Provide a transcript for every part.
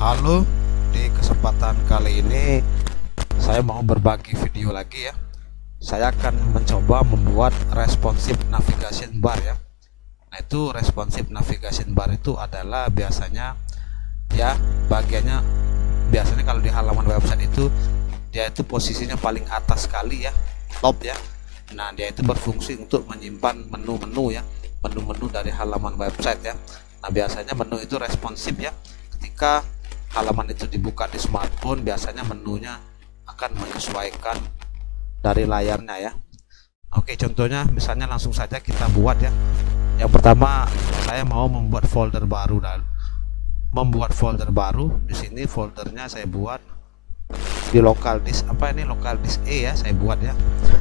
Halo, di kesempatan kali ini saya mau berbagi video lagi ya. Saya akan mencoba membuat responsive navigation bar ya. Nah, itu responsive navigation bar itu adalah biasanya ya bagiannya biasanya kalau di halaman website itu dia itu posisinya paling atas sekali ya, top ya. Nah, dia itu berfungsi untuk menyimpan menu-menu ya, menu-menu dari halaman website ya. Nah, biasanya menu itu responsif ya. Ketika halaman itu dibuka di smartphone, biasanya menunya akan menyesuaikan dari layarnya ya. Oke, contohnya misalnya langsung saja kita buat ya. Yang pertama saya mau membuat folder baru dan membuat folder baru. Di sini foldernya saya buat di local disk local disk E ya, saya buat ya.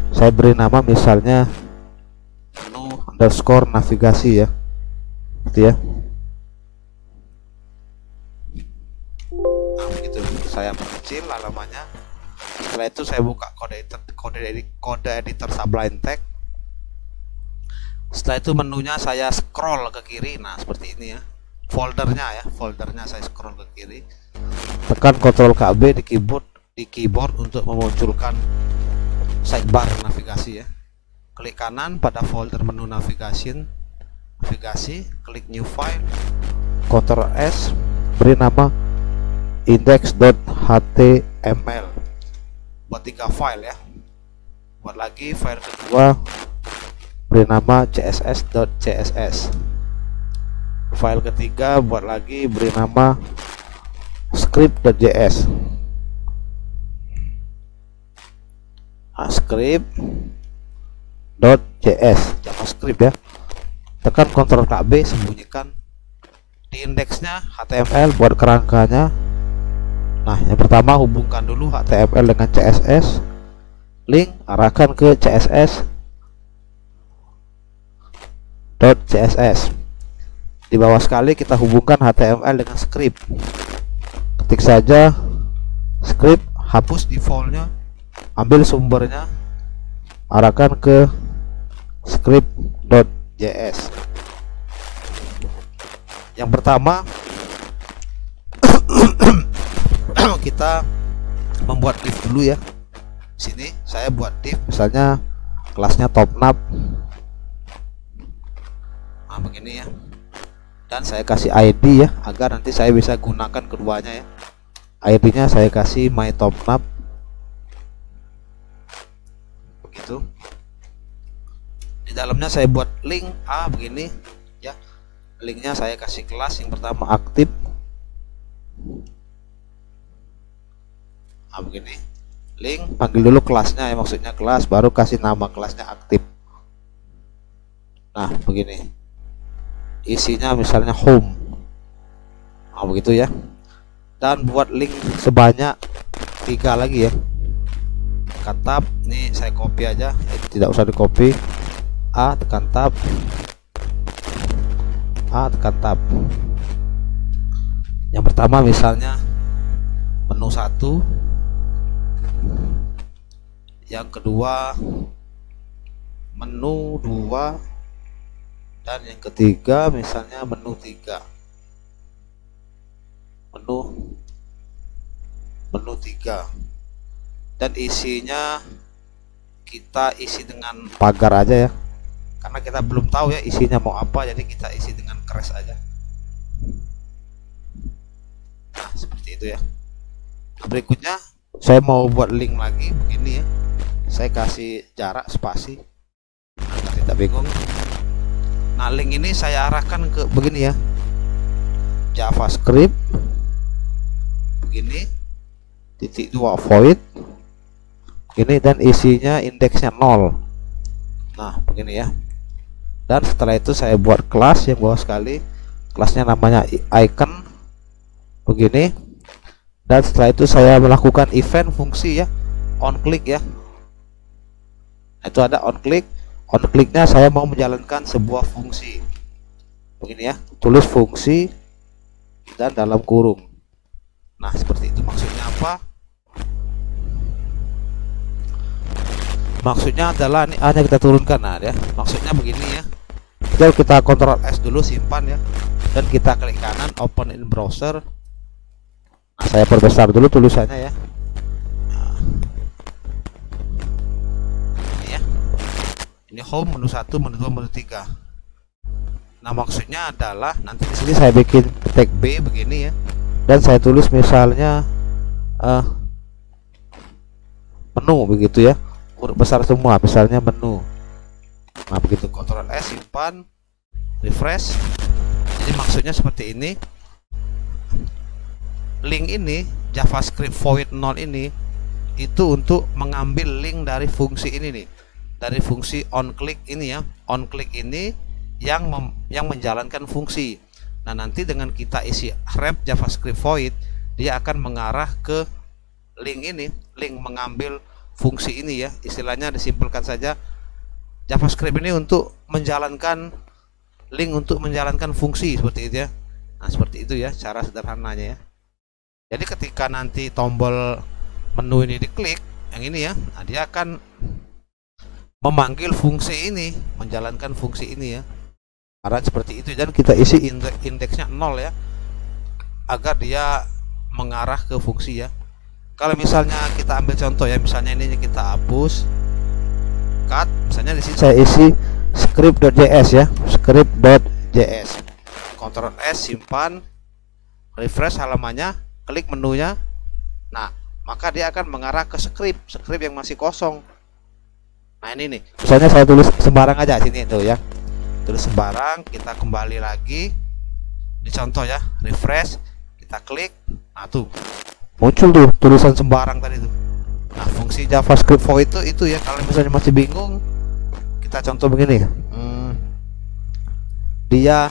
Saya beri nama misalnya menu underscore navigasi ya. Gitu ya. Nah, begitu saya perkecil halamannya. Setelah itu saya buka kode editor Sublime Text. Setelah itu menunya saya scroll ke kiri. Nah, seperti ini ya. Foldernya saya scroll ke kiri. Tekan Ctrl KB di keyboard untuk memunculkan sidebar navigasi ya. Klik kanan pada folder menu navigasi, klik new file, Ctrl S, beri nama index.html. Buat 3 file ya. Buat lagi file kedua, beri nama css.css. File ketiga buat lagi, beri nama script.js. Script.js JavaScript ya. Tekan Ctrl KB, sembunyikan. Di indeksnya HTML buat kerangkanya. Nah, yang pertama hubungkan dulu HTML dengan CSS. Link arahkan ke css.css. Di bawah sekali kita hubungkan HTML dengan script. Ketik saja script, hapus defaultnya, ambil sumbernya, arahkan ke script.js. Yang pertama kita membuat div dulu ya. Sini saya buat div misalnya kelasnya top nav. Nah, begini ya. Dan saya kasih ID ya, agar nanti saya bisa gunakan keduanya ya. ID-nya saya kasih my top nav. Begitu. Di dalamnya saya buat link begini ya. Linknya saya kasih kelas yang pertama aktif. Nah, begini. Link, panggil dulu kelasnya ya, maksudnya kelas, baru kasih nama kelasnya aktif. Nah, begini. Isinya misalnya home. Nah, begitu ya. Dan buat link sebanyak 3 lagi ya. Tekan tab, ini saya copy aja, tidak usah di copy. Tekan tab. Tekan tab. Yang pertama misalnya menu 1, yang kedua menu 2, dan yang ketiga misalnya menu 3. Menu 3. Dan isinya kita isi dengan pagar aja ya. Karena kita belum tahu ya isinya mau apa, jadi kita isi dengan crash aja. Nah, seperti itu ya. Berikutnya saya mau buat link lagi begini ya. Saya kasih jarak spasi agar tidak bingung. Nah, link ini saya arahkan ke begini ya. JavaScript begini, .2 void begini, dan isinya indeksnya 0. Nah, begini ya. Dan setelah itu saya buat kelas yang bawah sekali, kelasnya namanya icon begini. Dan setelah itu saya melakukan event fungsi ya, on click ya. Itu ada on click. On clicknya saya mau menjalankan sebuah fungsi begini ya, tulis fungsi dan dalam kurung. Nah, seperti itu. Maksudnya apa? Maksudnya adalah ini hanya kita turunkan. Nah ya, maksudnya begini ya. Kita Ctrl S dulu, simpan ya, dan kita klik kanan open in browser. Nah, saya perbesar dulu tulisannya ya. Ini ya. Ini home, menu 1, menu 2, menu 3. Nah, maksudnya adalah nanti di sini saya bikin tag B begini ya. Dan saya tulis misalnya menu begitu ya. Huruf besar semua, misalnya menu. Nah, begitu. Ctrl S, simpan, refresh. Jadi maksudnya seperti ini. Link ini JavaScript void null ini itu untuk mengambil link dari fungsi ini nih, dari fungsi onClick ini ya. OnClick ini yang menjalankan fungsi. Nah, nanti dengan kita isi wrap JavaScript void, dia akan mengarah ke link ini, link mengambil fungsi ini ya. Istilahnya disimpulkan saja, JavaScript ini untuk menjalankan link untuk menjalankan fungsi seperti itu ya. Nah, seperti itu ya cara sederhananya ya. Jadi ketika nanti tombol menu ini diklik, yang ini ya, nah dia akan memanggil fungsi ini, menjalankan fungsi ini ya. Karena seperti itu, dan kita isi indeksnya 0 ya, agar dia mengarah ke fungsi ya. Kalau misalnya kita ambil contoh ya, misalnya ini kita hapus, cut, misalnya di sini saya isi script.js ya, script.js. Ctrl S, simpan, refresh halamannya, klik menunya. Nah, maka dia akan mengarah ke script yang masih kosong. Nah, ini nih, misalnya saya tulis sembarang aja sini tuh ya, tulis sembarang. Kita kembali lagi di contoh ya, refresh, kita klik. Nah, tuh muncul tuh tulisan sembarang tadi tuh. Nah, fungsi JavaScript void itu ya. Kalau misalnya masih bingung, kita contoh begini, dia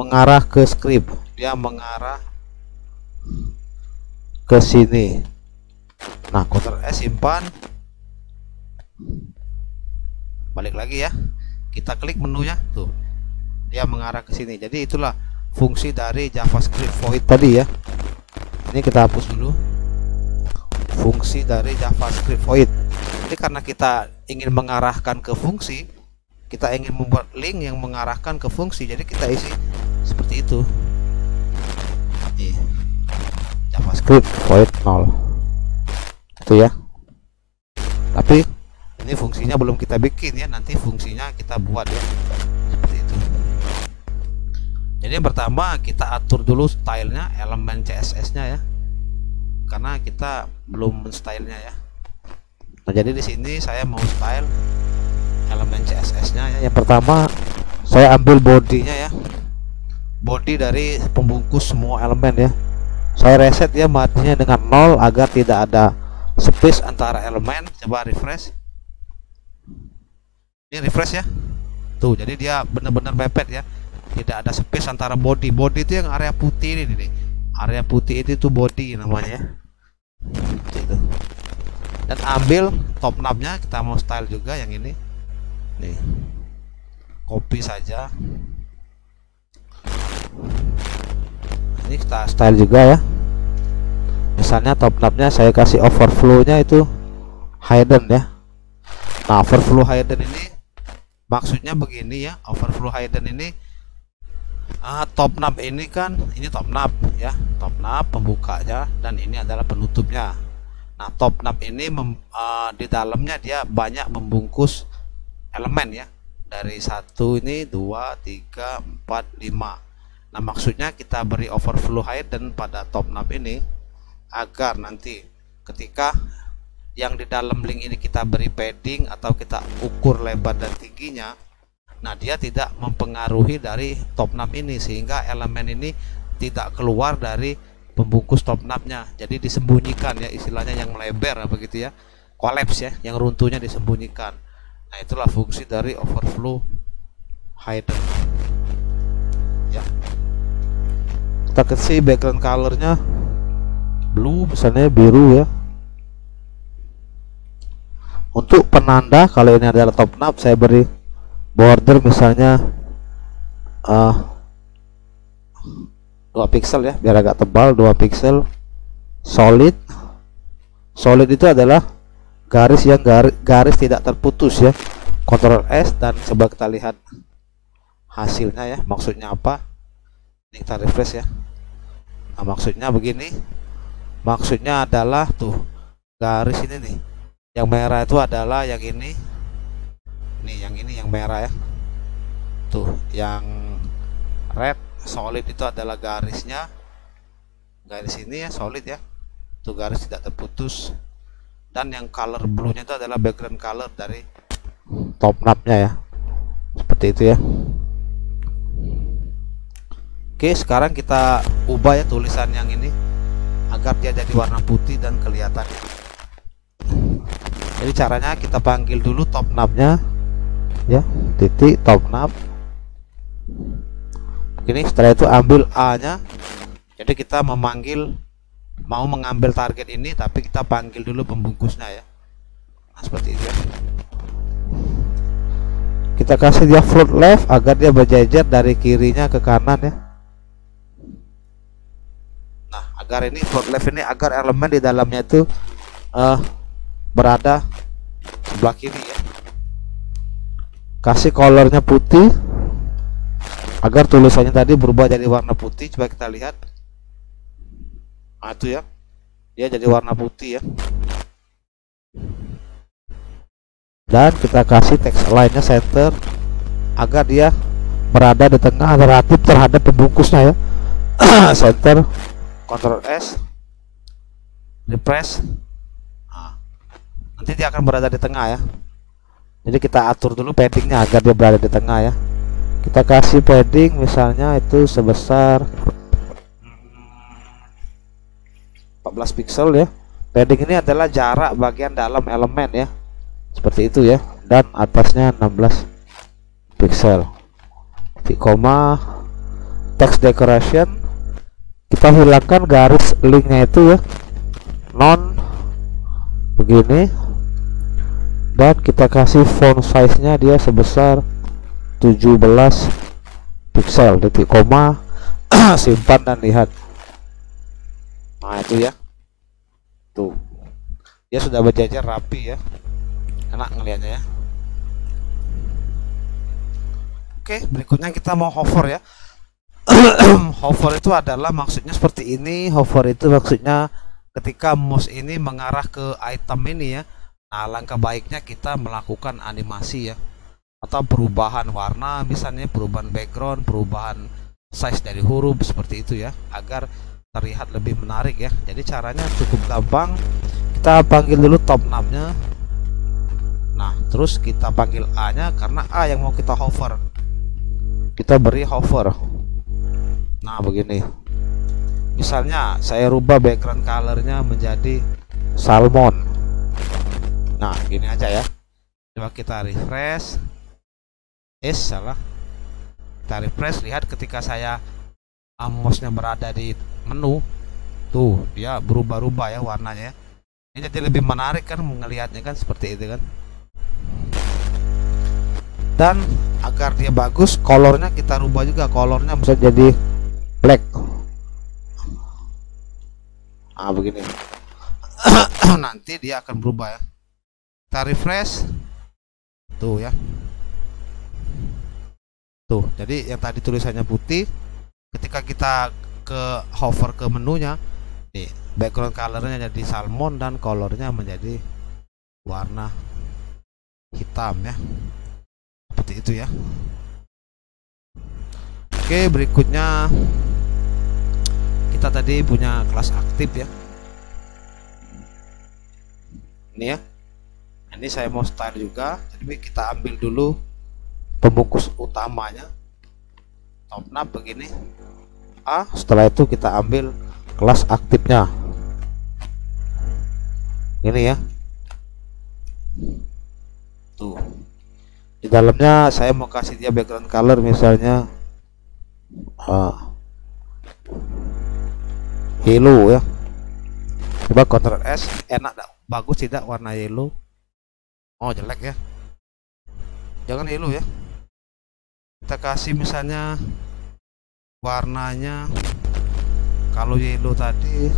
mengarah ke script, dia mengarah ke sini. Nah, Ctrl S, simpan, balik lagi ya, kita klik menunya tuh, dia mengarah ke sini. Jadi itulah fungsi dari JavaScript void tadi ya. Ini kita hapus dulu fungsi dari JavaScript void. Jadi karena kita ingin mengarahkan ke fungsi, kita ingin membuat link yang mengarahkan ke fungsi, jadi kita isi seperti itu. Nih, JavaScript void null itu ya. Tapi ini fungsinya belum kita bikin ya, nanti fungsinya kita buat ya, seperti itu. Jadi yang pertama kita atur dulu stylenya, elemen CSS nya ya, karena kita belum men-stylenya ya. Nah, jadi di sini saya mau style elemen CSS nya ya. Yang pertama saya ambil bodinya ya, body dari pembungkus semua elemen ya. Saya reset ya marginnya dengan 0 agar tidak ada space antara elemen. Coba refresh. Ini refresh ya. Tuh, jadi dia benar-benar mepet ya. Tidak ada space antara body. Body itu yang area putih ini nih. Area putih itu tuh body namanya ya. Itu. Dan ambil top knobnya, kita mau style juga yang ini. Nih. Copy saja. Ini kita style juga ya. Misalnya top knobnya saya kasih overflow-nya itu hidden ya. Nah, overflow hidden ini maksudnya begini ya. Overflow hidden ini top knob ini kan, ini top knob ya, top knob pembukanya, dan ini adalah penutupnya. Nah, top knob ini di dalamnya dia banyak membungkus elemen ya, dari 1 ini 2 3 4 5. Nah, maksudnya kita beri overflow hidden pada top knob ini agar nanti ketika yang di dalam link ini kita beri padding atau kita ukur lebar dan tingginya, nah dia tidak mempengaruhi dari top knob ini, sehingga elemen ini tidak keluar dari pembungkus top knobnya. Jadi disembunyikan ya, istilahnya yang melebar begitu ya, collapse ya, yang runtuhnya disembunyikan. Nah, itulah fungsi dari overflow hidden ya. Kita kasih background colornya blue, misalnya biru ya. Untuk penanda, kalau ini adalah top knob, saya beri border misalnya 2 pixel ya, biar agak tebal, 2 pixel. Solid itu adalah garis yang garis tidak terputus ya. Ctrl S, dan coba kita lihat hasilnya ya. Maksudnya apa? Ini kita refresh ya. Nah, maksudnya begini, maksudnya adalah tuh garis ini nih, yang merah itu adalah yang ini nih, yang ini yang merah ya, tuh yang red solid itu adalah garisnya, garis ini ya solid ya, tuh garis tidak terputus. Dan yang color blue nya itu adalah background color dari top knobnya ya, seperti itu ya. Oke, sekarang kita ubah ya tulisan yang ini agar dia jadi warna putih dan kelihatan. Jadi caranya kita panggil dulu top knobnya ya, titik top knob ini. Setelah itu ambil A nya, jadi kita mau mengambil target ini tapi kita panggil dulu pembungkusnya ya. Nah, seperti itu ya. Kita kasih dia float left agar dia berjejer dari kirinya ke kanan ya. Nah, agar ini float left ini agar elemen di dalamnya itu berada sebelah kiri ya. Kasih colornya putih agar tulisannya tadi berubah jadi warna putih. Coba kita lihat. Nah, itu ya, dia jadi warna putih ya. Dan kita kasih text align-nya center agar dia berada di tengah relatif terhadap pembungkusnya ya. Center, Ctrl S, refresh. Nah, nanti dia akan berada di tengah ya. Jadi kita atur dulu paddingnya agar dia berada di tengah ya. Kita kasih padding misalnya itu sebesar 14 pixel ya. Padding ini adalah jarak bagian dalam elemen ya, seperti itu ya. Dan atasnya 16 pixel. Titik koma, text decoration kita hilangkan garis linknya itu ya, non begini. Dan kita kasih font size nya dia sebesar 17 pixel. Titik koma, simpan dan lihat. Nah, itu ya, tuh dia sudah berjejer rapi ya, enak ngelihatnya ya. Oke, berikutnya kita mau hover ya. Hover itu adalah maksudnya seperti ini. Hover itu maksudnya ketika mouse ini mengarah ke item ini ya. Nah, langkah baiknya kita melakukan animasi ya, atau perubahan warna, misalnya perubahan background, perubahan size dari huruf, seperti itu ya, agar terlihat lebih menarik ya. Jadi caranya cukup gampang. Kita panggil dulu top knob-nya. Nah, terus kita panggil A nya karena A yang mau kita hover. Kita beri hover. Nah, begini. Misalnya saya rubah background colornya menjadi salmon. Nah, gini aja ya. Coba kita refresh. Salah. Kita refresh, lihat ketika saya mouse-nya berada di menu, tuh dia berubah-ubah ya warnanya. Ini jadi lebih menarik kan melihatnya kan, seperti itu kan. Dan agar dia bagus, colornya kita rubah juga. Colornya bisa jadi black. Ah, begini. Nanti dia akan berubah ya. Kita refresh. Tuh ya. Tuh, jadi yang tadi tulisannya putih, ketika kita ke hover ke menunya, nih background colornya jadi salmon dan colornya menjadi warna hitam ya, seperti itu ya. Oke, berikutnya kita tadi punya kelas aktif ya. Ini ya, ini saya mau style juga, jadi kita ambil dulu pembungkus utamanya, top knob begini A. Setelah itu kita ambil kelas aktifnya ini ya. Tuh, di dalamnya saya mau kasih dia background color misalnya yellow ya. Coba Ctrl S, enak bagus tidak warna yellow? Oh, jelek ya, jangan yellow ya. Kita kasih misalnya warnanya, kalau yellow tadi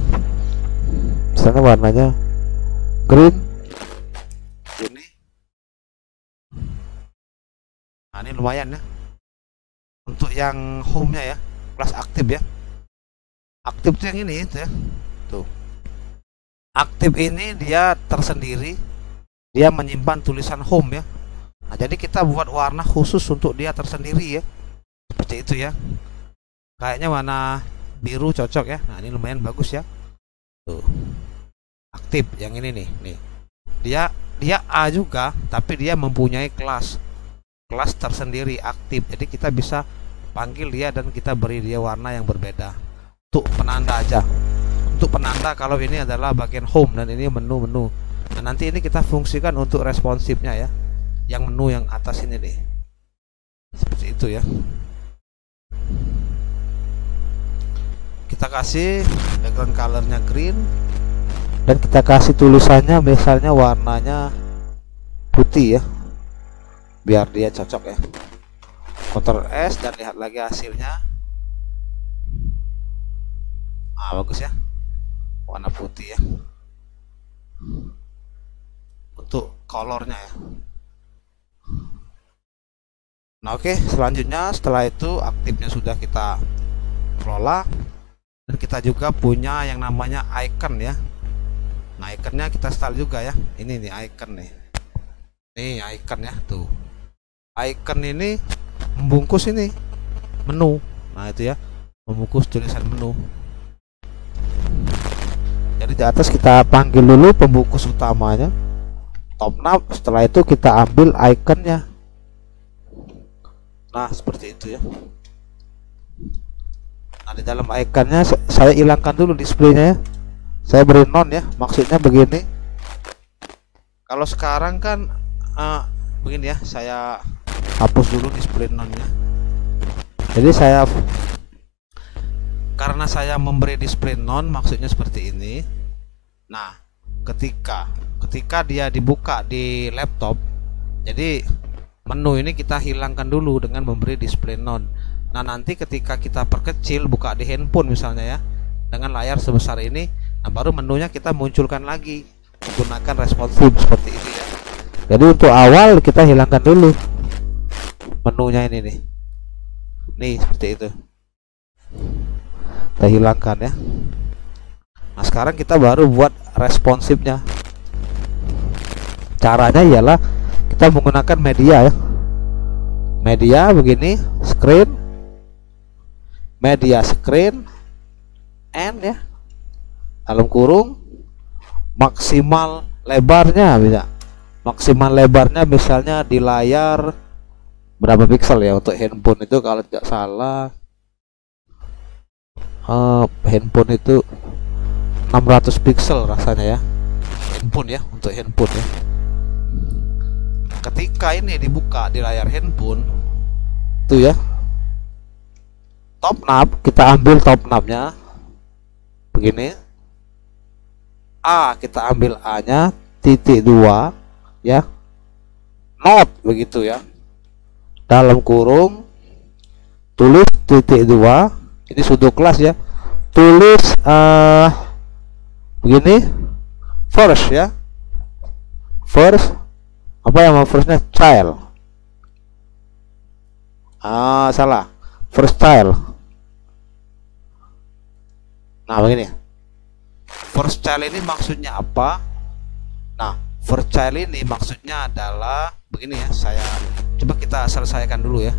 misalnya warnanya green ini. Nah, ini lumayan ya untuk yang home nya ya, kelas aktif ya. Aktif tuh yang ini itu ya, tuh Aktif ini dia tersendiri, dia menyimpan tulisan home ya. Nah, jadi kita buat warna khusus untuk dia tersendiri ya, seperti itu ya. Kayaknya warna biru cocok ya. Nah, ini lumayan bagus ya. Tuh. Aktif yang ini nih. Dia A juga, tapi dia mempunyai kelas tersendiri aktif. Jadi kita bisa panggil dia dan kita beri dia warna yang berbeda. Untuk penanda aja. Untuk penanda kalau ini adalah bagian home dan ini menu. Nah, nanti ini kita fungsikan untuk responsifnya ya. Yang menu yang atas ini nih. Seperti itu ya. Kita kasih background colornya green dan kita kasih tulisannya misalnya warnanya putih ya, biar dia cocok ya. Ctrl S dan lihat lagi hasilnya. Bagus ya, warna putih ya untuk colornya ya. Nah, oke, selanjutnya setelah itu aktifnya sudah kita kelola dan kita juga punya yang namanya icon ya. Nah, ikonnya kita style juga ya. Ini nih icon nih. Nih icon ya tuh. Icon ini membungkus ini menu. Nah, itu ya, membungkus tulisan menu. Jadi di atas kita panggil dulu pembungkus utamanya, top nav. Setelah itu kita ambil iconnya. Nah, seperti itu ya. Nah, di dalam iconnya saya hilangkan dulu displaynya ya. Saya beri non ya, maksudnya begini. Kalau sekarang kan begini ya, saya hapus dulu display nonnya. Jadi karena saya memberi display non, maksudnya seperti ini. Nah, ketika dia dibuka di laptop, jadi menu ini kita hilangkan dulu dengan memberi display non. Nah, nanti ketika kita perkecil buka di handphone misalnya ya, dengan layar sebesar ini, nah baru menunya kita munculkan lagi menggunakan responsif seperti ini ya. Jadi untuk awal kita hilangkan dulu menunya ini nih seperti itu, kita hilangkan ya. Nah, sekarang kita baru buat responsifnya. Caranya ialah kita menggunakan media ya, media begini, screen, media screen, and ya, dalam kurung maksimal lebarnya bisa. Maksimal lebarnya misalnya di layar berapa piksel ya untuk handphone itu, kalau tidak salah handphone itu 600 piksel rasanya ya, handphone ya, untuk handphone ya. Ketika ini dibuka di layar handphone tuh ya, top knob, kita ambil top knobnya begini. Kita ambil A nya titik 2 ya, not begitu ya, dalam kurung tulis titik 2, ini sudo kelas ya, tulis begini first ya, first apa yang mau firstnya, child. Salah, first child. Nah, begini. First child ini maksudnya apa? Nah, first child ini maksudnya adalah begini ya. Saya coba kita selesaikan dulu ya,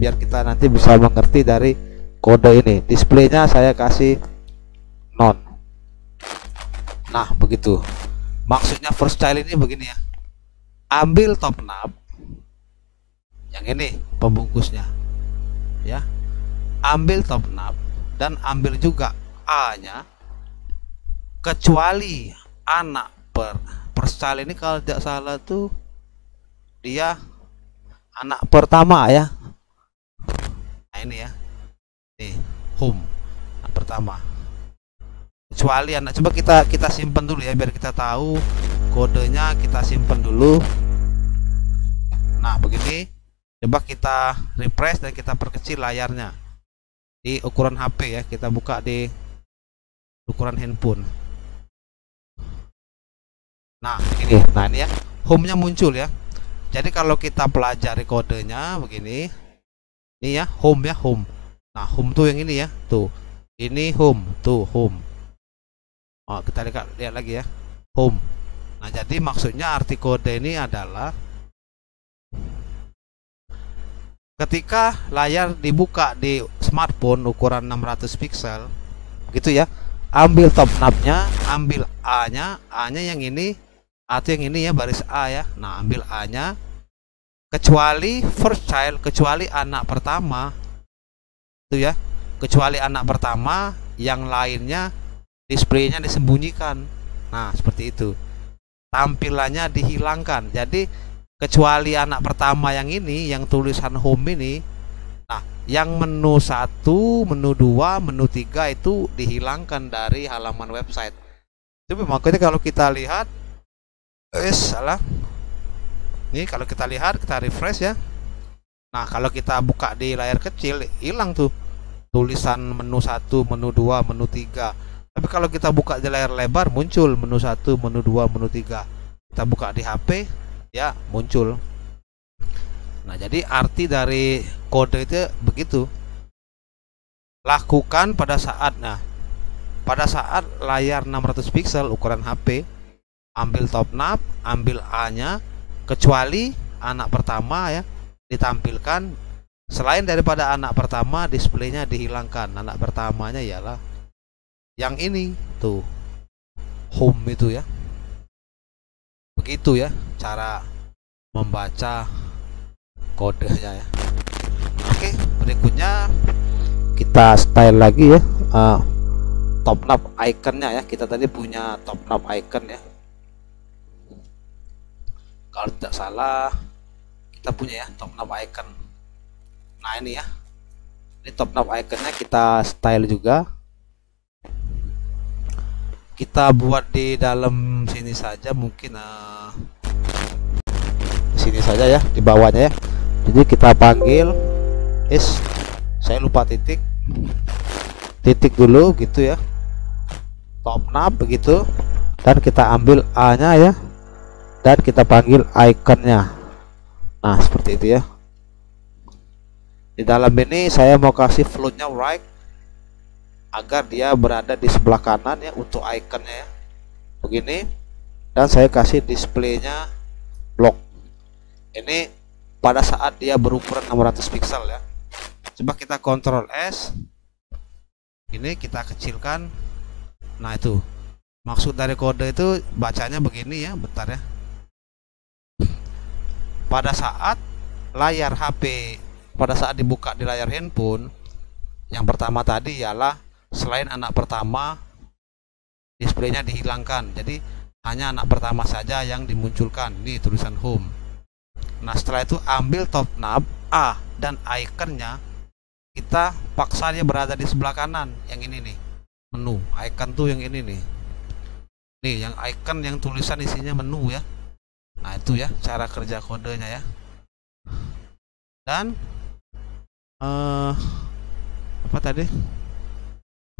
biar kita nanti bisa mengerti dari kode ini. Displaynya saya kasih non. Nah, begitu. Maksudnya first child ini begini ya. Ambil top knob yang ini pembungkusnya ya, ambil top knob dan ambil juga A nya, kecuali anak first child ini kalau tidak salah tuh dia anak pertama ya. Nah, ini ya, nih home anak pertama, kecuali anak, coba kita simpan dulu ya biar kita tahu kodenya, kita simpan dulu. Nah, begini, coba kita refresh dan kita perkecil layarnya di ukuran HP ya, kita buka di ukuran handphone. Nah, ini ya, home-nya muncul ya. Jadi kalau kita pelajari kodenya begini, ini ya, home ya, home. Nah, home tuh yang ini ya, tuh, ini home, tuh home. Kita lihat lagi ya. home. Nah, jadi maksudnya arti kode ini adalah ketika layar dibuka di smartphone ukuran 600 pixel, gitu ya. Ambil top knob-nya, ambil A-nya, A-nya yang ini atau yang ini ya, baris A ya. Nah, ambil A-nya, kecuali first child, kecuali anak pertama, itu ya. Kecuali anak pertama, yang lainnya displaynya disembunyikan. Nah, seperti itu. Tampilannya dihilangkan. Jadi kecuali anak pertama yang ini, yang tulisan home ini, nah yang menu 1, menu 2, menu 3 itu dihilangkan dari halaman website. Itu makanya kalau kita lihat, salah. Nih kalau kita lihat, kita refresh ya. Nah kalau kita buka di layar kecil, hilang tuh tulisan menu 1, menu 2, menu 3. Tapi kalau kita buka di layar lebar, muncul menu 1, menu 2, menu 3. Kita buka di HP, ya muncul. Nah, jadi arti dari kode itu begitu. Lakukan pada saat, pada saat layar 600 pixel ukuran HP, ambil top knob, ambil A-nya, kecuali anak pertama ya, ditampilkan. Selain daripada anak pertama, displaynya dihilangkan. Anak pertamanya ialah yang ini tuh, home itu ya. Begitu ya cara membaca kodenya ya. Oke, berikutnya kita style lagi ya, top knob iconnya ya. Kita tadi punya top knob icon ya, kalau tidak salah kita punya ya top knob icon. Nah ini ya, ini top knob iconnya kita style juga. Kita buat di dalam sini saja, mungkin sini saja ya, di bawahnya ya. Jadi kita panggil saya lupa titik dulu gitu ya, top knob begitu, dan kita ambil A nya ya, dan kita panggil iconnya. Nah seperti itu ya. Di dalam ini saya mau kasih floatnya right, agar dia berada di sebelah kanan ya untuk iconnya ya, begini. Dan saya kasih displaynya block. Ini pada saat dia berukuran 600 pixel ya. Coba kita Ctrl S, ini kita kecilkan. Nah itu maksud dari kode itu, bacanya begini ya, bentar ya. Pada saat layar HP, pada saat dibuka di layar handphone, yang pertama tadi ialah selain anak pertama, displaynya dihilangkan. Jadi hanya anak pertama saja yang dimunculkan. Ini tulisan home. Nah setelah itu ambil top knob A dan iconnya, kita paksa dia berada di sebelah kanan. Yang ini nih, menu icon tuh yang ini nih. Nih yang icon yang tulisan isinya menu ya. Nah itu ya cara kerja kodenya ya. Dan apa tadi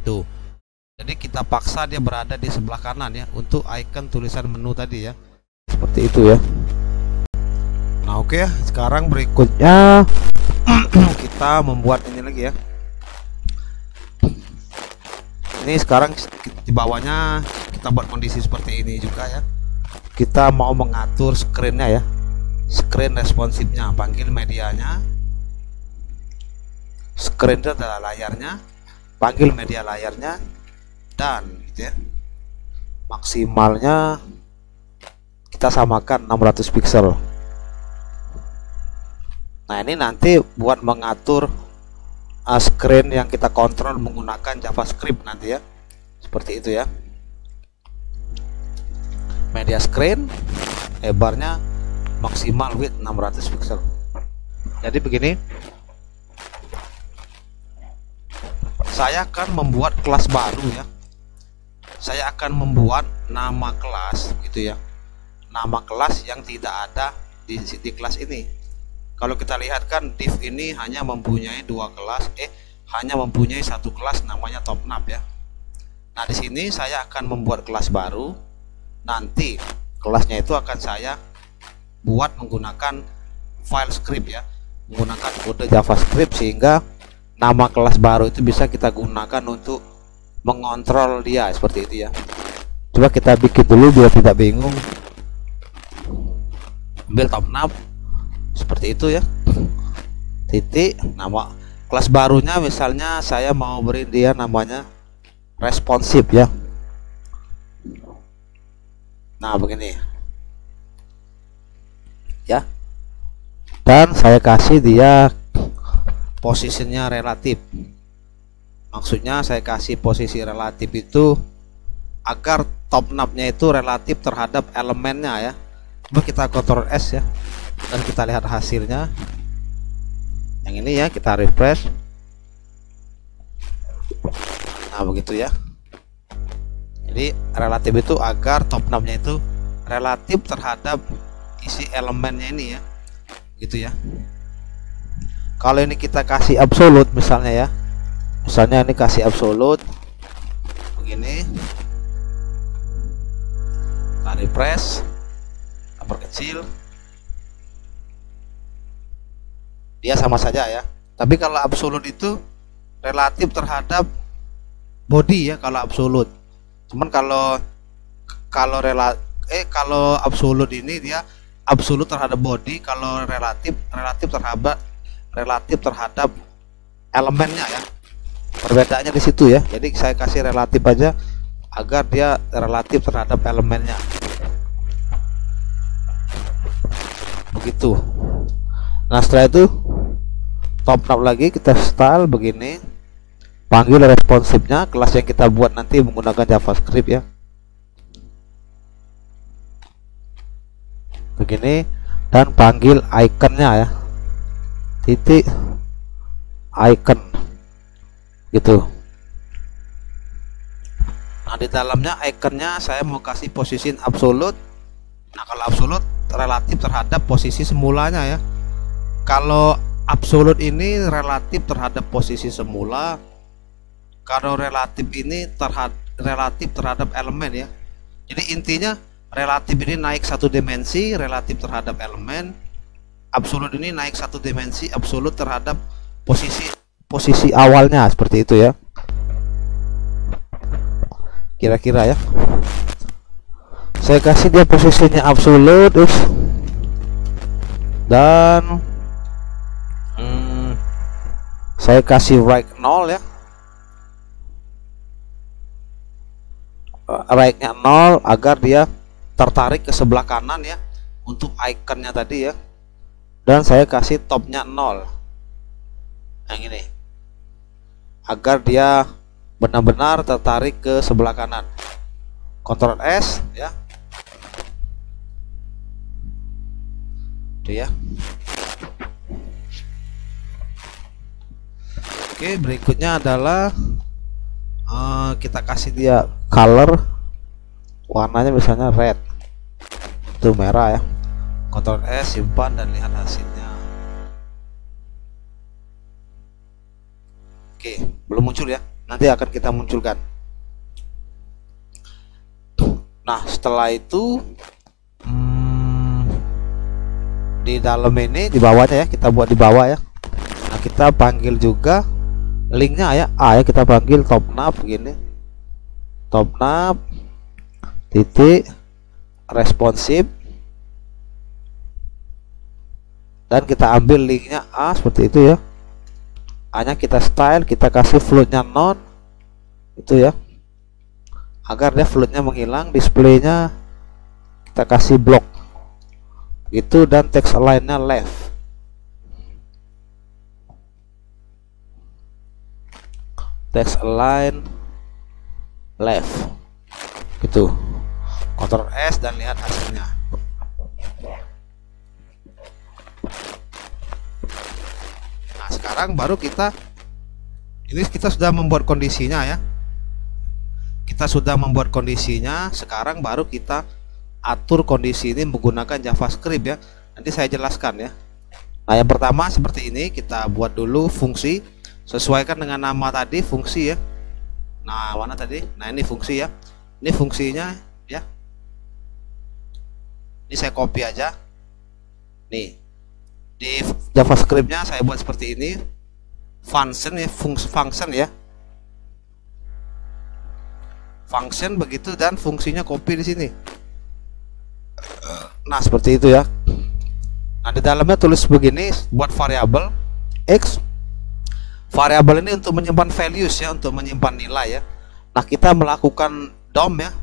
tuh, jadi kita paksa dia berada di sebelah kanan ya untuk icon tulisan menu tadi ya, seperti itu ya. Nah oke ya, sekarang berikutnya kita membuat ini lagi ya. Ini sekarang di bawahnya kita buat kondisi seperti ini juga ya. Kita mau mengatur screennya ya, screen responsifnya. Panggil medianya, screen itu adalah layarnya, panggil media layarnya, dan gitu ya, maksimalnya kita samakan 600 pixel. Nah ini nanti buat mengatur screen yang kita kontrol menggunakan JavaScript nanti ya, seperti itu ya. Media screen, lebarnya maksimal width 600 pixel. Jadi begini, saya akan membuat kelas baru ya. Saya akan membuat nama kelas gitu ya, nama kelas yang tidak ada di kelas ini. Kalau kita lihat kan div ini hanya mempunyai dua kelas, hanya mempunyai satu kelas namanya top knob ya. Nah di sini saya akan membuat kelas baru. Nanti kelasnya itu akan saya buat menggunakan file script ya, menggunakan kode JavaScript, sehingga nama kelas baru itu bisa kita gunakan untuk mengontrol dia, seperti itu ya. Coba kita bikin dulu biar tidak bingung. Ambil top knob seperti itu ya, titik. Nama kelas barunya misalnya saya mau beri dia namanya responsif ya. Nah begini ya, dan saya kasih dia posisinya relatif. Maksudnya saya kasih posisi relatif itu agar top knob-nya itu relatif terhadap elemennya ya. Coba kita Ctrl S ya, dan kita lihat hasilnya yang ini ya, kita refresh. Nah begitu ya, jadi relatif itu agar top knob-nya itu relatif terhadap isi elemennya ini ya, gitu ya. Kalau ini kita kasih absolut misalnya ya, misalnya ini kasih absolut begini, kita refresh, perkecil, dia sama saja ya. Tapi kalau absolut itu relatif terhadap body ya, kalau absolut. Cuman kalau absolut ini dia absolut terhadap body, kalau relatif terhadap elemennya ya. Perbedaannya di situ ya. Jadi saya kasih relatif aja agar dia relatif terhadap elemennya. Begitu. Nah setelah itu top knob lagi kita style begini, panggil responsifnya, kelas yang kita buat nanti menggunakan JavaScript ya, begini, dan panggil iconnya ya, titik icon gitu. Nah di dalamnya iconnya saya mau kasih posisi absolut. Nah kalau absolut relatif terhadap posisi semulanya ya. Kalau absolut ini relatif terhadap posisi semula, kalau relatif ini relatif terhadap elemen ya. Jadi intinya relatif ini naik satu dimensi relatif terhadap elemen, absolut ini naik satu dimensi absolut terhadap posisi awalnya, seperti itu ya kira-kira ya. Saya kasih dia posisinya absolut dan saya kasih right 0 ya, right-nya 0 agar dia tertarik ke sebelah kanan ya untuk ikonnya tadi ya. Dan saya kasih topnya 0 yang ini agar dia benar-benar tertarik ke sebelah kanan. Ctrl S ya, itu ya. Oke, berikutnya adalah kita kasih dia color, warnanya misalnya red, itu merah ya. Ctrl S, simpan dan lihat hasilnya. Oke, belum muncul ya, nanti akan kita munculkan. Nah setelah itu di dalam ini, di bawahnya ya, kita buat di bawah ya. Nah kita panggil juga linknya ya, ya kita panggil top knob begini, top knob titik responsif, dan kita ambil linknya A seperti itu ya. A nya kita style, kita kasih floatnya non itu ya, agar dia floatnya menghilang, displaynya kita kasih block itu, dan text align nya left. Text align left gitu. Ctrl S dan lihat hasilnya. Nah sekarang baru kita sudah membuat kondisinya ya, kita sudah membuat kondisinya. Sekarang baru kita atur kondisi ini menggunakan JavaScript ya, nanti saya jelaskan ya. Nah yang pertama seperti ini, kita buat dulu fungsi, sesuaikan dengan nama tadi fungsi ya. Nah mana tadi, nah ini fungsi ya, ini fungsinya ya, ini saya copy aja nih, di JavaScriptnya saya buat seperti ini, function ya, function ya, function begitu, dan fungsinya copy di sini. Nah, seperti itu ya. Nah, di dalamnya tulis begini buat variabel x. Variabel ini untuk menyimpan values ya, untuk menyimpan nilai ya. Nah, kita melakukan DOM ya.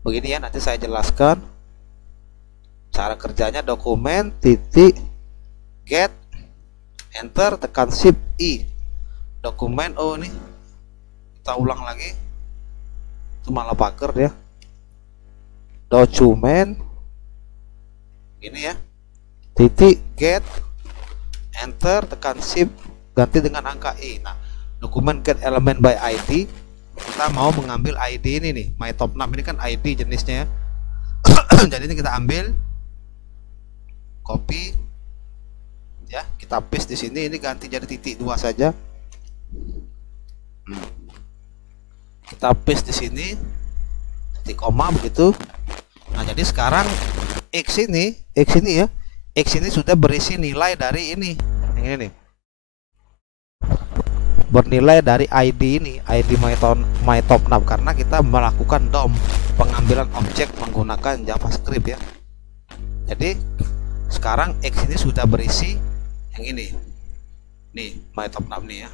Begini ya, nanti saya jelaskan cara kerjanya. Dokumen titik get, enter, tekan shift I. Dokumen, oh ini kita ulang lagi, itu malah paker ya. Dokumen ini ya, titik get, enter, tekan shift, ganti dengan angka I. Nah, dokumen get element by ID, kita mau mengambil ID ini nih, my top 6 ini kan ID jenisnya ya. Jadi ini kita ambil, copy ya, kita paste di sini. Ini ganti jadi titik 2 saja. Kita paste di sini, titik koma begitu. Nah, jadi sekarang x ini ya, x ini sudah berisi nilai dari ini, yang ini nih, bernilai dari ID ini, ID my top 6, karena kita melakukan DOM, pengambilan objek menggunakan JavaScript ya. Jadi sekarang x ini sudah berisi yang ini nih, my top 6 nih ya.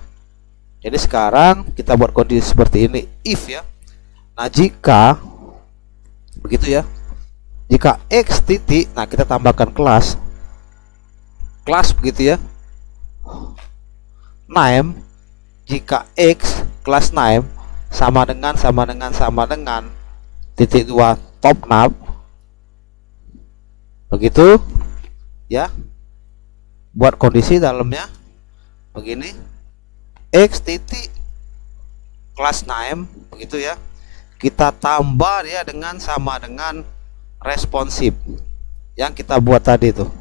Jadi sekarang kita buat kondisi seperti ini, if ya. Nah, jika begitu ya, jika x titik, nah kita tambahkan kelas begitu ya, name. Jika x kelas name sama dengan titik 2 top name, begitu ya. Buat kondisi dalamnya begini, x titik kelas name begitu ya, kita tambah dia dengan sama dengan responsif yang kita buat tadi tuh,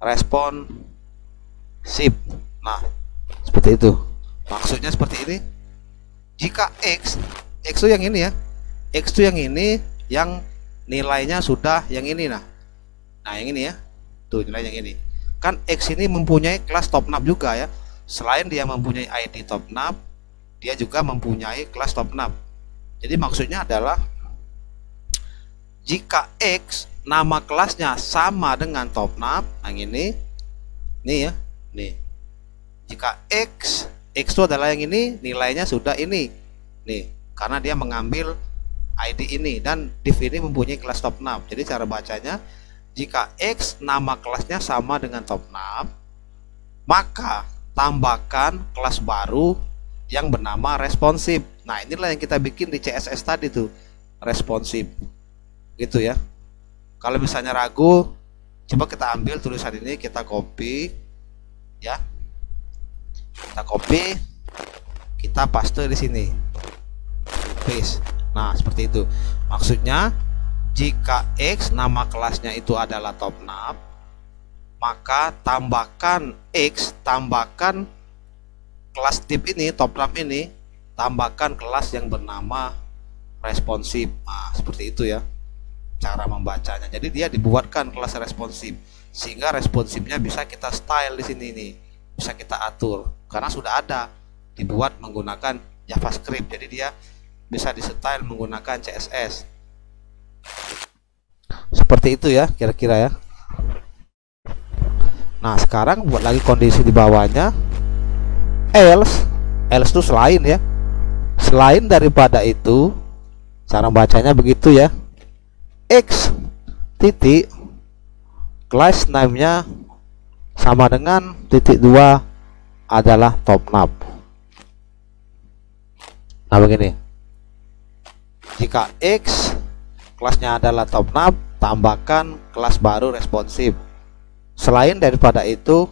responsif. Nah, seperti itu. Maksudnya seperti ini. Jika x itu yang ini ya, x itu yang ini, yang nilainya sudah yang ini. Nah yang ini ya, tuh nilai yang ini. Kan x ini mempunyai kelas topnap juga ya. Selain dia mempunyai ID topnap, dia juga mempunyai kelas topnap. Jadi maksudnya adalah jika x nama kelasnya sama dengan topnap, yang ini nih ya, nih. Jika x itu adalah yang ini, nilainya sudah ini nih, karena dia mengambil ID ini, dan div ini mempunyai kelas topnap. Jadi cara bacanya, jika x nama kelasnya sama dengan topnap, maka tambahkan kelas baru yang bernama responsif. Nah, inilah yang kita bikin di CSS tadi tuh, responsif gitu ya. Kalau misalnya ragu, coba kita ambil tulisan ini, kita copy ya, kita copy, kita paste di sini, paste. Nah, seperti itu. Maksudnya jika x nama kelasnya itu adalah topnap, maka tambahkan x, tambahkan kelas tip ini, topnap ini, tambahkan kelas yang bernama responsif. Nah, seperti itu ya cara membacanya. Jadi dia dibuatkan kelas responsif, sehingga responsifnya bisa kita style di sini nih, bisa kita atur karena sudah ada dibuat menggunakan JavaScript. Jadi dia bisa di style menggunakan CSS. Seperti itu ya kira-kira ya. Nah, sekarang buat lagi kondisi di bawahnya, else itu selain ya, selain daripada itu, cara bacanya begitu ya, x titik class name nya sama dengan titik 2 adalah topnap. Nah, begini, jika x kelasnya adalah topnap, tambahkan kelas baru responsif. Selain daripada itu,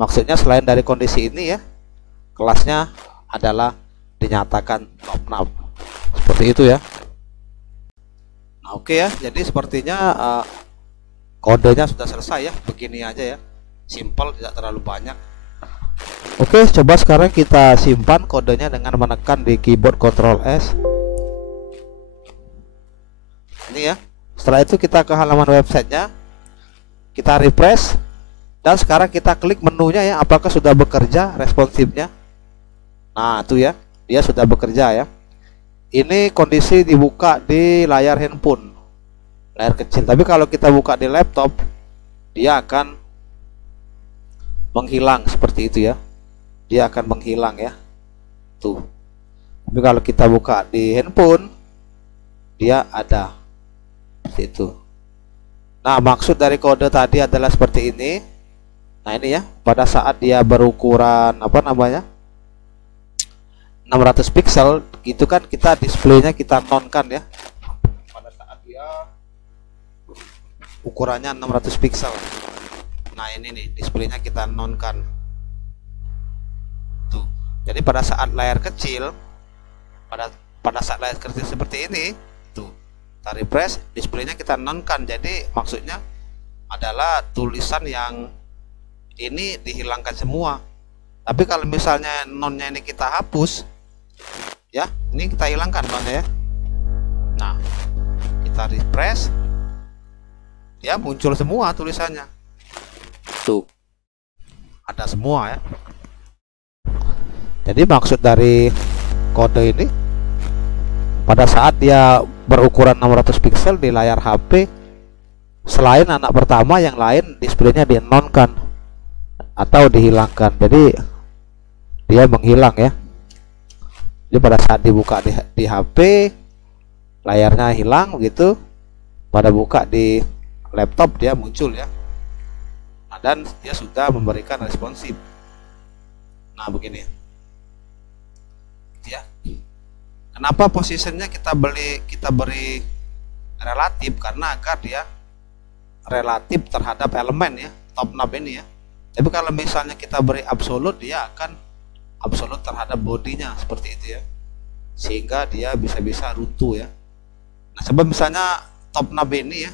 maksudnya selain dari kondisi ini ya, kelasnya adalah dinyatakan topnap. Seperti itu ya. Nah, oke ya, jadi sepertinya kodenya sudah selesai ya. Begini aja ya, simple, tidak terlalu banyak. Oke, coba sekarang kita simpan kodenya dengan menekan di keyboard Ctrl S. Ini ya. Setelah itu kita ke halaman websitenya, kita refresh, dan sekarang kita klik menunya ya, apakah sudah bekerja responsifnya. Nah, itu ya, dia sudah bekerja ya. Ini kondisi dibuka di layar handphone, layar kecil. Tapi kalau kita buka di laptop, dia akan menghilang seperti itu ya. Dia akan menghilang ya. Tuh. Tapi kalau kita buka di handphone, dia ada seperti itu. Nah, maksud dari kode tadi adalah seperti ini. Nah, ini ya, pada saat dia berukuran 600 pixel, itu kan kita displaynya kita nonkan ya. Pada saat dia ukurannya 600 pixel. Nah, ini nih displaynya kita nonkan. Tuh. Jadi pada saat layar kecil, pada saat layar kecil seperti ini, tuh, kita refresh, displaynya kita nonkan. Jadi maksudnya adalah tulisan yang ini dihilangkan semua. Tapi kalau misalnya nonnya ini kita hapus, ya, ini kita hilangkan nonnya ya. Nah, kita refresh, ya muncul semua tulisannya. Tuh, ada semua ya. Jadi maksud dari kode ini, pada saat dia berukuran 600 pixel di layar HP, selain anak pertama, yang lain displaynya dinonkan atau dihilangkan. Jadi dia menghilang ya. Jadi pada saat dibuka di HP, layarnya hilang begitu. Pada buka di laptop dia muncul ya. Nah, dan dia sudah memberikan responsif. Nah, begini ya. Kenapa posisinya kita beri relatif? Karena agar dia relatif terhadap elemen ya, top knob ini ya. Tapi kalau misalnya kita beri absolut, dia akan absolut terhadap bodinya seperti itu ya, sehingga dia bisa runtuh ya. Nah, sebab misalnya top knob ini ya,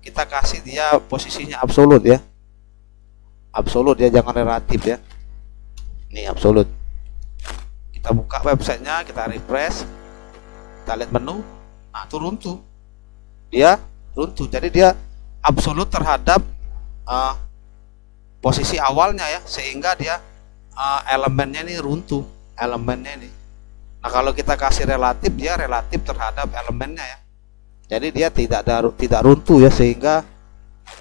kita kasih dia posisinya absolut ya, absolut ya, jangan relatif ya. Ini absolut. Kita buka websitenya, kita refresh, kita lihat menu, nah itu runtuh, dia runtuh. Jadi dia absolut terhadap posisi awalnya ya, sehingga dia elemennya ini runtuh, elemennya ini. Nah, kalau kita kasih relatif, dia relatif terhadap elemennya ya. Jadi dia tidak runtuh ya, sehingga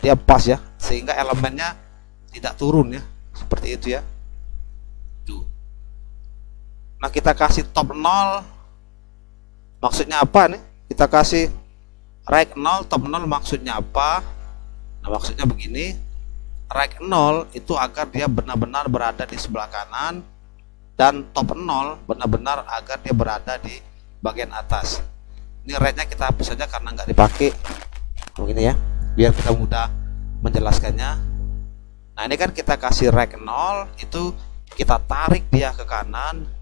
dia pas ya, sehingga elemennya tidak turun ya, seperti itu ya. Tuh. Nah, kita kasih top 0, maksudnya apa nih? Kita kasih right 0, top 0 maksudnya apa? Nah, maksudnya begini, right 0 itu agar dia benar-benar berada di sebelah kanan, dan top 0 benar-benar agar dia berada di bagian atas. Ini right-nya kita hapus saja karena nggak dipakai. Begini ya, biar kita mudah menjelaskannya. Nah, ini kan kita kasih right 0, itu kita tarik dia ke kanan,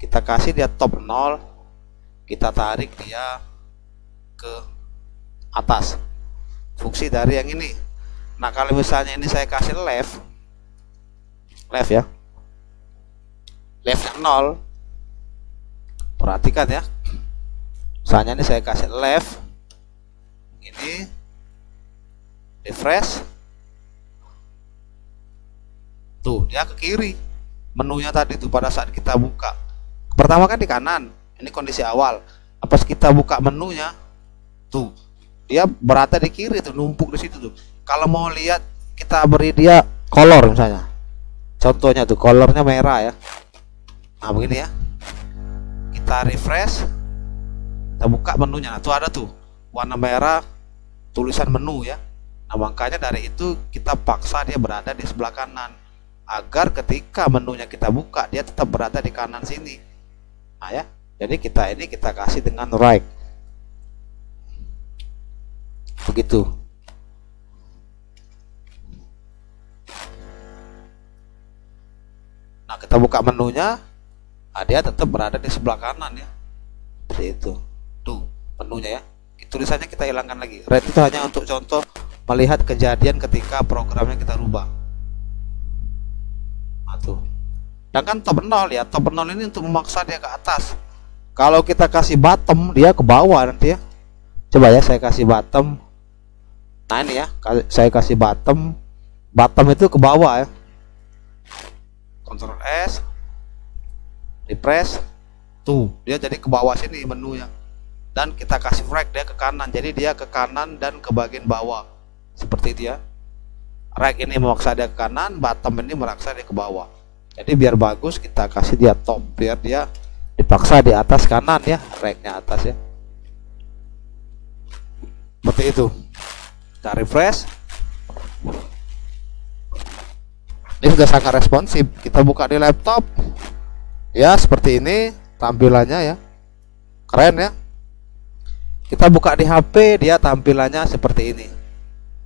kita kasih dia top 0, kita tarik dia ke atas. Fungsi dari yang ini. Nah, kalau misalnya ini saya kasih left ya, leftnya 0, perhatikan ya. Misalnya ini saya kasih left, ini refresh, tuh dia ke kiri. Menunya tadi tuh pada saat kita buka, pertama kan di kanan, ini kondisi awal. Pas kita buka menunya, tuh dia berada di kiri tuh, numpuk di situ tuh. Kalau mau lihat, kita beri dia color misalnya. Contohnya tuh colornya merah ya. Nah, begini ya. Kita refresh, kita buka menunya. Nah, tuh ada tuh warna merah tulisan menu ya. Nah, makanya dari itu kita paksa dia berada di sebelah kanan, agar ketika menunya kita buka, dia tetap berada di kanan sini. Nah ya, jadi kita kasih dengan right, begitu. Nah, kita buka menunya, nah dia tetap berada di sebelah kanan ya, seperti itu. Tuh menunya ya, tulisannya kita hilangkan lagi. Right itu hanya untuk contoh melihat kejadian ketika programnya kita rubah. Tuh. Dan kan top 0 ya, top 0 ini untuk memaksa dia ke atas. Kalau kita kasih bottom, dia ke bawah nanti ya. Coba ya, saya kasih bottom. Nah, ini ya, saya kasih bottom. Bottom itu ke bawah ya. Ctrl S, refresh. Tuh, dia jadi ke bawah sini menunya. Dan kita kasih rag dia ke kanan. Jadi dia ke kanan dan ke bagian bawah. Seperti itu ya. Rag ini memaksa dia ke kanan, bottom ini memaksa dia ke bawah. Jadi biar bagus kita kasih dia top, biar dia dipaksa di atas kanan ya, ragnya atas ya. Seperti itu. Kita refresh. Ini sudah sangat responsif. Kita buka di laptop. Ya, seperti ini tampilannya ya. Keren ya. Kita buka di HP, dia tampilannya seperti ini.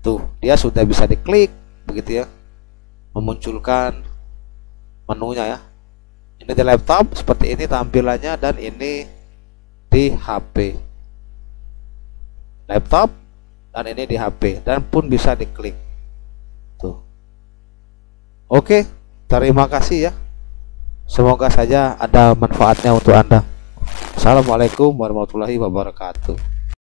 Tuh, dia sudah bisa diklik begitu ya. Memunculkan menunya ya. Ini di laptop seperti ini tampilannya, dan ini di HP. Laptop dan ini di HP, dan pun bisa diklik. Tuh. Oke, terima kasih ya. Semoga saja ada manfaatnya untuk Anda. Assalamualaikum warahmatullahi wabarakatuh.